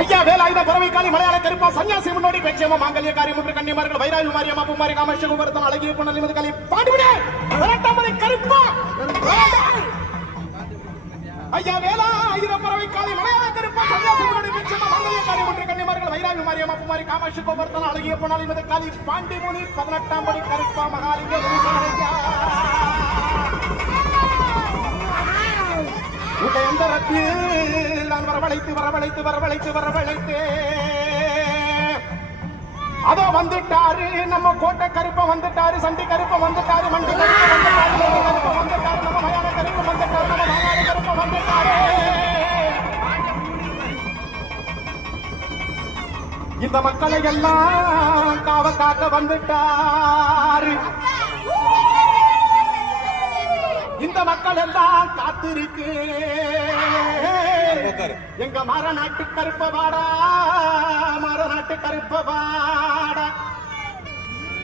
ஐயா வேலாயுத பறவைக்காளி மலையாள கருப்பா சன்னியாசி முன்னோடி பேச்சியம்மா மாங்கல்ய காரியம் ஒன்று கன்னிமார்கள் வைராவி மாரியம்மா பூமாரி காமேஷ குபரத்தன் அழகிய பொண்ணல் நிமிது காலி பாடுவிடே இரண்டாமலை கருப்பா. ஐயா வேலாயுத பறவைக்காளி மலையாள கருப்பா சன்னியாசி முன்னோடி பேச்சியம்மா மாங்கல்ய காரியம் ஒன்று கன்னிமார்கள் வைராவி மாரியம்மா பூமாரி காமேஷ குபரத்தன் அழகிய பொண்ணல் நிமிது காலி பாண்டி முனி 18ஆம் படி கருப்பா மகாலிங்க உதயந்தரத்தில் நான் வரவழைத்து அதோ வந்துட்டாரு நம்ம கோட்டை கருப்ப வந்துட்டாரு, சண்டி கருப்ப வந்துட்டாரு, மண்டி கருப்ப வந்துட்டாரு, நம்ம மயான கருப்ப வந்துட்டாரு, நம்ம மயான கருப்ப வந்துட்டாரு. இந்த மக்களை எல்லாம் காவ காக்க வந்துட்டாரு. இந்த மக்கள் எல்லாம் காத்திருக்கு எங்க மரநாட்டு கருப்ப வாடா, மரநாட்டு கருப்ப வாடா.